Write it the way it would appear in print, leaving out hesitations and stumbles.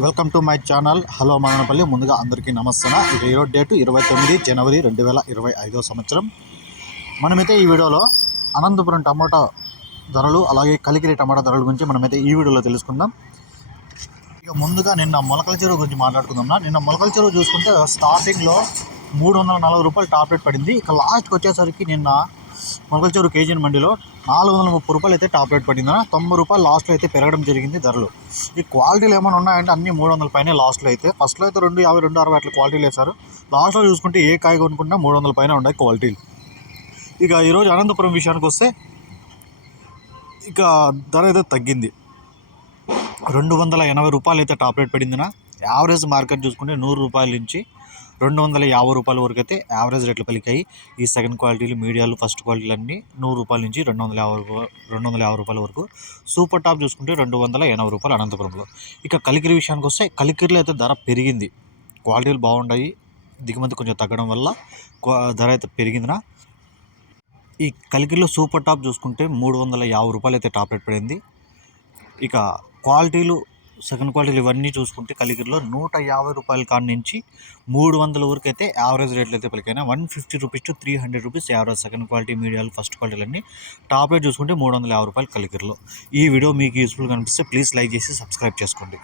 Welcome to my channel. Hello Madanapalle. ముందుగా అందరికీ నమస్తే. ఇది ఈరోజు డేటు 29 జనవరి 2025 సంవత్సరం. మనమైతే ఈ వీడియోలో అనంతపురం టమాటా ధరలు, అలాగే కలికిరి టమాటా ధరల గురించి మనమైతే ఈ వీడియోలో తెలుసుకుందాం. ఇక ముందుగా నిన్న మొలకల చెరువు గురించి మాట్లాడుకుందాం. నిన్న మొలకల చెరువు చూసుకుంటే స్టార్టింగ్లో 340 రూపాయలు టాప్ రేట్ పడింది. ఇక లాస్ట్కి వచ్చేసరికి నిన్న మొలకల చెరువు కేజీ మండిలో 430 రూపాయలు అయితే టాప్ రేట్ పడింది. 90 రూపాయలు లాస్ట్లో అయితే పెరగడం జరిగింది ధరలు. ఈ క్వాలిటీలు ఏమైనా ఉన్నాయంటే అన్ని 300 పైన లాస్ట్లో అయితే. ఫస్ట్లో అయితే 250, 260 అట్లా క్వాలిటీలు వేశారు. లాస్ట్లో చూసుకుంటే ఏ కాయ కొనుక్కుంటే 300 పైన ఉన్నాయి క్వాలిటీలు. ఇక ఈరోజు అనంతపురం విషయానికి వస్తే ఇక ధర అయితే తగ్గింది. 280 రూపాయలు అయితే టాప్ రేట్ పడిందినా. యావరేజ్ మార్కెట్ చూసుకుంటే 100 రూపాయల నుంచి 250 రూపాయల వరకు అయితే యావరేజ్ రేట్లు పలికాయి. ఈ సెకండ్ క్వాలిటీలు, మీడియాలు, ఫస్ట్ క్వాలిటీలు అన్నీ 100 రూపాయల నుంచి 250 రూపాయల వరకు. సూపర్ టాప్ చూసుకుంటే 280 రూపాయలు అనంతపురంలో. ఇక కలికిరి విషయానికి వస్తే కలికిరిలో అయితే ధర పెరిగింది. క్వాలిటీలు బాగున్నాయి, దిగుమతి కొంచెం తగ్గడం వల్ల ధర అయితే పెరిగిందినా. ఈ కలికిరిలో సూపర్ టాప్ చూసుకుంటే 350 రూపాయలు అయితే టాప్ రేట్ పడింది. ఇక క్వాలిటీలు, సెకండ్ క్వాలిటీలు ఇవన్నీ చూసుకుంటే కలికిరిలో 150 రూపాయల కాడ నుంచి 300 వరకు అయితే యావరేజ్ రేట్లు అయితే పలికైనా. 150 rupees to 300 rupees average second quality, మీడియాలు, ఫస్ట్ క్వాలిటీలు అన్నీ. టాప్ రేట్ చూసుకుంటే 350 రూపాయలు కలికిరిలో. ఈ వీడియో మీకు యూస్ఫుల్గా అనిపిస్తే ప్లీజ్ లైక్ చేసి సబ్స్క్రైబ్ చేసుకోండి.